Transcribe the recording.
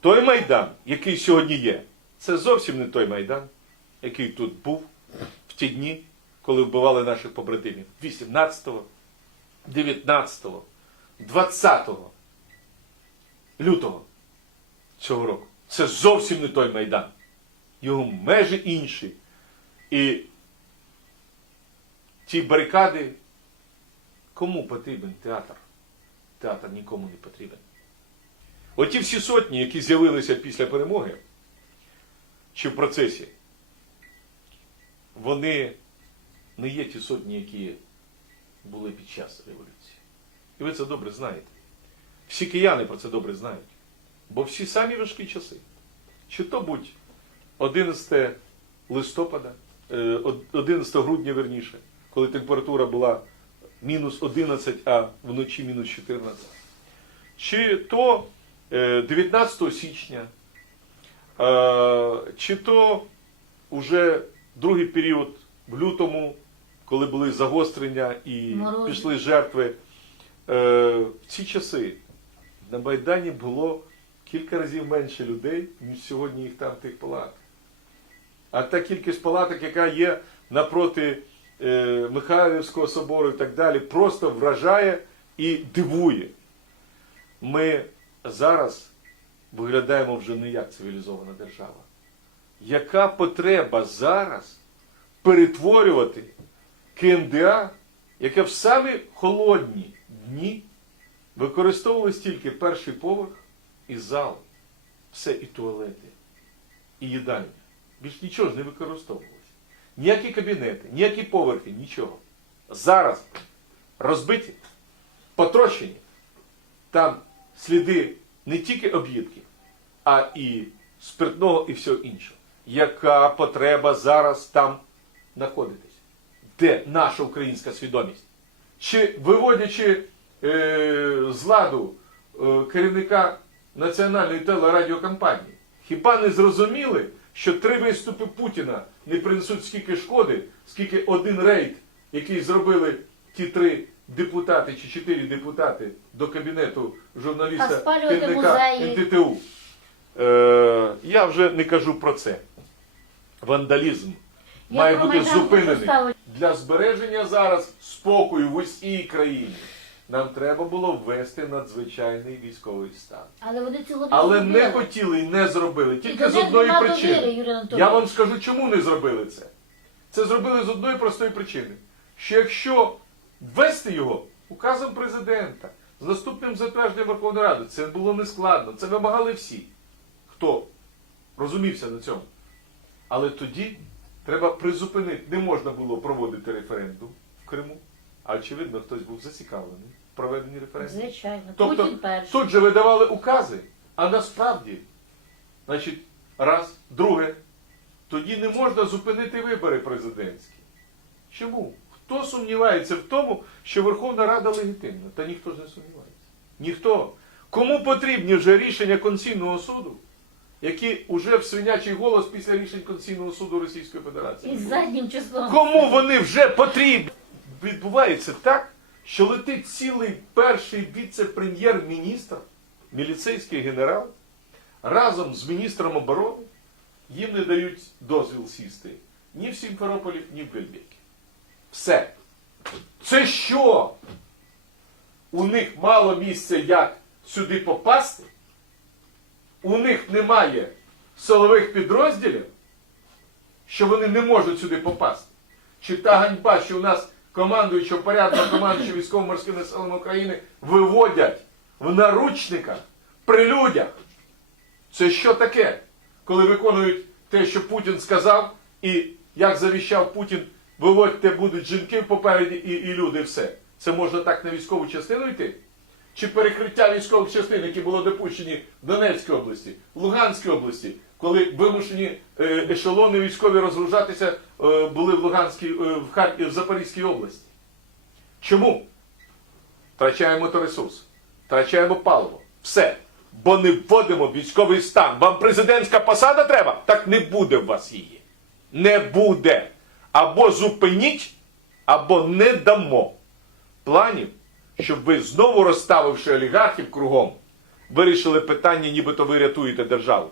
той Майдан, який сьогодні є, це зовсім не той Майдан, який тут був в ті дні, коли вбивали наших побратимів. 18-го, 19-го, 20-го лютого цього року. Це зовсім не той Майдан. Його межі інші. І ті барикади. Кому потрібен театр? Театр нікому не потрібен. Оті всі сотні, які з'явилися після перемоги, чи в процесі, вони не є ті сотні, які були під час революції. І ви це добре знаєте. Всі кияни про це добре знають. Бо всі самі важкі часи. Чи то будь 11 листопада, е, 11 грудня верніше, коли температура була мінус 11, а вночі мінус 14. Чи то е, 19 січня, е, чи то уже другий період в лютому, коли були загострення і Морози. пішли жертви. Е, В ці часи на Майдані було кілька разів менше людей, ніж сьогодні їх там в тих палатах. А та кількість палаток, яка є напроти е, Михайлівського собору і так далі, просто вражає і дивує. Ми зараз виглядаємо вже не як цивілізована держава. Яка потреба зараз перетворювати КМДА, яке в самі холодні дні використовувалось тільки перший поверх і зал, все і туалети, і їдальня. Більш нічого ж не використовувалося. Ніякі кабінети, ніякі поверхи, нічого. Зараз розбиті, потрощені. Там сліди не тільки об'їдків, а і спиртного і всього іншого. Яка потреба зараз там знаходитись? Де наша українська свідомість? Чи виводячи е, з ладу е, керівника національної телерадіокомпанії, хіба не зрозуміли, що три виступи Путіна не принесуть стільки шкоди, скільки один рейд, який зробили ті три депутати чи чотири депутати до кабінету журналіста спалювати керівника музеї? НТТУ. Е, я вже не кажу про це. Вандалізм Я має про бути Майдан хочу зупинений. ставити. Для збереження зараз спокою в усій країні нам треба було ввести надзвичайний військовий стан. Але вони цього Але зробили. не хотіли і не зробили. Тільки з одної нема довіри, причини. Анатолійович. Я вам скажу, чому не зробили це. Це зробили з одної простої причини. Що якщо ввести його указом президента з наступним затвердженням Верховної Ради, це було нескладно. Це вимагали всі, хто розумівся на цьому. Але тоді треба призупинити. Не можна було проводити референдум в Криму, а очевидно, хтось був зацікавлений в проведенні референдуму. Звичайно. Тобто Путін перший. тут же видавали укази, а насправді, значить, раз, друге, тоді не можна зупинити вибори президентські. Чому? Хто сумнівається в тому, що Верховна Рада легітимна? Та ніхто ж не сумнівається. Ніхто. Кому потрібні вже рішення Конституційного суду, які вже в свинячий голос після рішень Конституційного суду Російської Федерації? Із заднім числом. Кому вони вже потрібні? Відбувається так, що летить цілий перший віце-прем'єр-міністр, міліцейський генерал, разом з міністром оборони, їм не дають дозвіл сісти ні в Сімферополі, ні в Бельбекі. Все. Це що? У них мало місця, як сюди попасти? У них немає силових підрозділів? що вони не можуть сюди попасти. Чи та ганьба, що у нас командуючого порядного командуючого військово-морськими силами України виводять в наручниках при людях. Це що таке? Коли виконують те, що Путін сказав, і як завіщав Путін, виводьте будуть жінки попереді і, і люди, все. Це можна так на військову частину йти? Чи перекриття військових частин, які було допущені в Донецькій області, в Луганській області, коли вимушені е, ешелони військові розгружатися е, були в Луганській, е, в Харків, в Запорізькій області. Чому? Втрачаємо моторесурс, втрачаємо паливо. Все. Бо не вводимо військовий стан. Вам президентська посада треба? Так не буде в вас її. Не буде. Або зупиніть, або не дамо планів, щоб ви знову розставивши олігархів кругом, вирішили питання, нібито ви рятуєте державу.